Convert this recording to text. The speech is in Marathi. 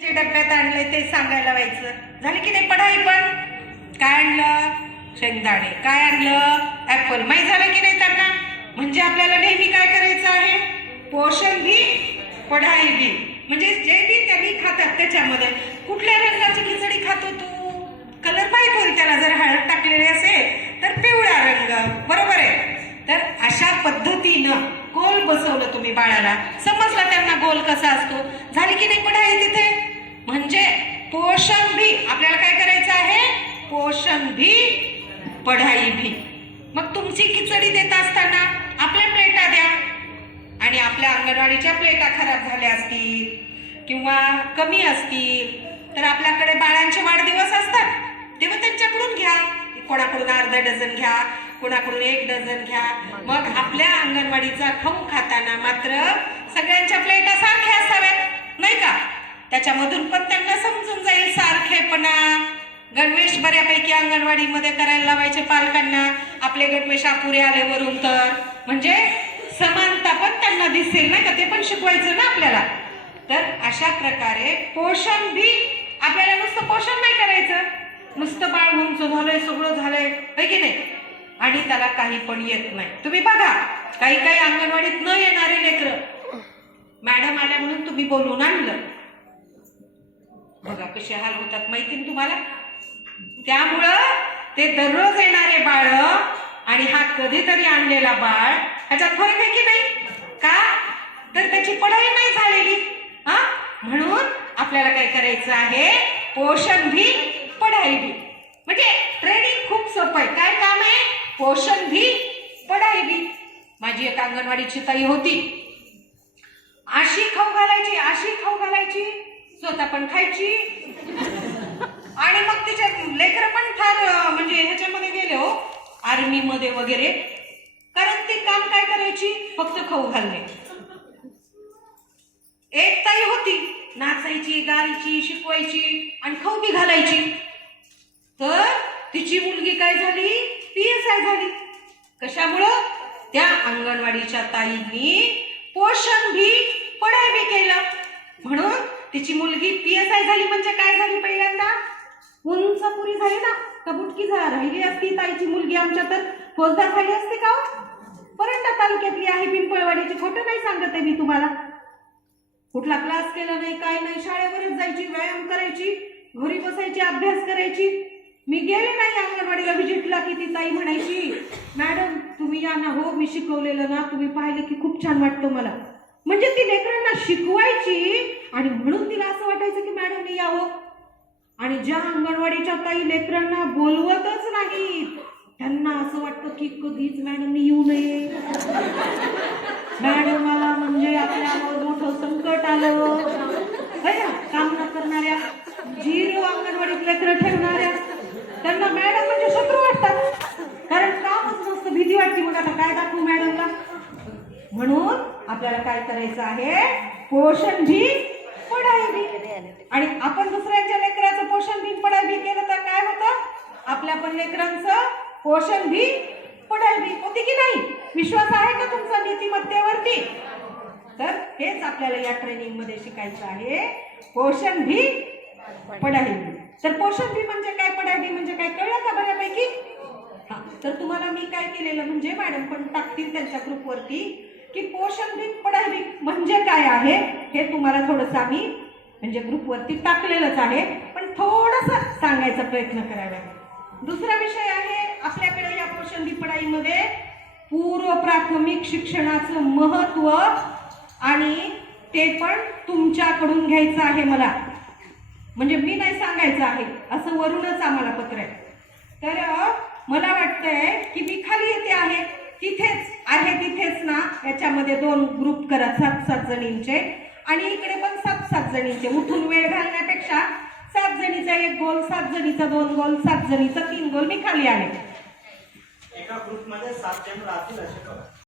जे डब्यात आणले ते सांगायला व्हायचं. झालं की नाही पढाई पण? काय आणलं? शेंगदाणे. काय आणलं? ऍपल माहीत झालं की नाही त्यांना? म्हणजे आपल्याला नेहमी काय करायचं आहे? पोषण भी पढाई भी म्हणजे जे बी त्यांनी खातात त्याच्यामध्ये. कुठल्या रंगाची खिचडी खातो तू? कलर माहीत होईल त्याला. जर हळद टाकलेली असेल तर पिवळा रंग. बरोबर आहे? तर अशा पद्धतीनं बसवलं तुम्ही बाळाला. समजला त्यांना गोल कसा असतो? झाली की नाही पढाई तिथे? म्हणजे पोषण भी. आपल्याला काय करायचं आहे? पोषण भी पढाई भी. मग तुमची खिचडी देत असताना आपल्या प्लेटा द्या. आणि आपल्या अंगणवाडीच्या प्लेटा खराब झाल्या असतील किंवा कमी असतील तर आपल्याकडे बाळांचे वाढदिवस असतात. तेव्हा त्यांच्याकडून घ्या. कोणाकडून अर्धा डझन घ्या. कोणाकडून एक डझन घ्या. मग आपल्या अंगणवाडीचा खाऊ खाताना मात्र सगळ्यांच्या प्लेटा सारख्या असाव्यात नाही का? त्याच्यामधून पण त्यांना समजून जाईल सारखेपणा. गणवेश बऱ्यापैकी अंगणवाडीमध्ये करायला लावायचे पालकांना. आपले गणवेश अपुरे आले वरून तर. म्हणजे समानता पण त्यांना दिसेल नाही का? ते पण शिकवायचं ना आपल्याला. तर अशा प्रकारे पोषण भी आपल्याला नुसतं पोषण नाही करायचं. नुसतं बाळ उंच झालंय सगळं झालंय. की नाही? आणि त्याला काही पण येत नाही. तुम्ही बघा काही काही अंगणवाडीत न येणारे लेकर. मॅडम आल्या म्हणून तुम्ही बोलून आणलं. बघा कसे हाल होतात माहिती तुम्हाला? त्यामुळं ते दररोज येणारे बाळ आणि हा कधीतरी आणलेला बाळ ह्याच्यात फरक आहे की नाही? का? तर त्याची पढाई नाही झालेली. हा? म्हणून आपल्याला काय करायचं आहे? पोषण भी पढाई भी. म्हणजे ट्रेनिंग खूप सोपं आहे. काय काम आहे? पोषण भी पढाई भी. माझी एक अंगणवाडीची ताई होती. अशी खाऊ घालायची अशी खाऊ घालायची स्वतः पण खायची. आणि मग तिच्या लेकर पण फार म्हणजे ह्याच्यामध्ये गेले हो आर्मी मध्ये वगैरे. कारण ती काम काय करायची? फक्त खाऊ घालणे. एक ताई होती नाचायची गायची शिकवायची आणि खाऊ बी घालायची. तर तिची मुलगी काय झाली? पी एस आय झाली. कशामुळं? त्या अंगणवाडीच्या ताईंनी पोषण भी पढाई भी केलं. म्हणून तिची मुलगी पी एस आय झाली म्हणजे काय झाली पहिल्यांदा? उंच पुरी झाली ना. कबुटकी बुटकी झा राहिली असती ताईची मुलगी आमच्या तर. फौजदार झाली असते का हो? परंडा तालुक्यातली आहे पिंपळवाडीची. खोटं नाही सांगत आहे मी तुम्हाला. कुठला क्लास केला नाही काय नाही शाळेवरच जायची व्यायाम करायची घरी बसायची अभ्यास करायची. मी गेले नाही अंगणवाडीला व्हिजिटला की ती ताई म्हणायची मॅडम तुम्ही या ना हो मी शिकवलेलं ना तुम्ही पाहिलं की खूप छान वाटतं मला. म्हणजे ती लेकरांना शिकवायची आणि म्हणून तिला असं वाटायचं की मॅडम मी यावं. आणि ज्या अंगणवाडीच्या ताई लेकरांना बोलवतच नाही त्यांना असं वाटतं की कधीच मॅडमनी येऊ नये. मॅडम मला म्हणजे आपल्या मोठं संकट आलं है ना काम न करणाऱ्या झिरो अंगणवाडीत लेकरं ठेवणाऱ्या त्यांना मॅडम म्हणजे शत्रू वाटतात कारण कामच नसतं भीती वाटते मग आता काय दाखवू मॅडमला म्हणून आपल्याला काय करायचं आहे? पोषण भी पढाई भी आणि आपण दुसऱ्यांच्या लेकराचं पोषण भी भी केलं तर काय होतं? आपल्या पण लेकरांचं पोषण भी पढाई भी होती की नाही? विश्वास आहे का तुमचा नीतिमत्तेवरती? तर हेच आपल्याला या ट्रेनिंगमध्ये शिकायचं आहे. पोषण भी पढाई भी तर पोषण भी म्हणजे काय? भी म्हणजे काय? कळलं का बऱ्यापैकी? हा. तर तुम्हाला मी काय केलेलं म्हणजे मॅडम पण टाकतील त्यांच्या ग्रुपवरती. की पोषण भी म्हणजे काय आहे हे तुम्हाला थोडंसं आम्ही म्हणजे ग्रुपवरती टाकलेलंच आहे. पण थोडंसं सांगायचा प्रयत्न करावा. दुसरा विषय आहे आपल्याकडे या पोषण पढाईमध्ये पूर्व प्राथमिक शिक्षणाचं महत्त्व आणि ते पण तुमच्याकडून घ्यायचं आहे मला. म्हणजे मी नाही सांगायचं आहे असं वरूनच आम्हाला पत्र आहे. तर मला वाटतंय की मी खाली येते आहे तिथेच आहे तिथेच ना मध्ये दोन ग्रुप करा सात सात जणींचे. आणि इकडे पण सात सात जणींचे. उठून वेळ घालण्यापेक्षा सात जणीचा एक गोल सात जणीचा दोन गोल सात जणीचा तीन गोल मी खाली आले एका ग्रुपमध्ये सात जण राहतील असे करा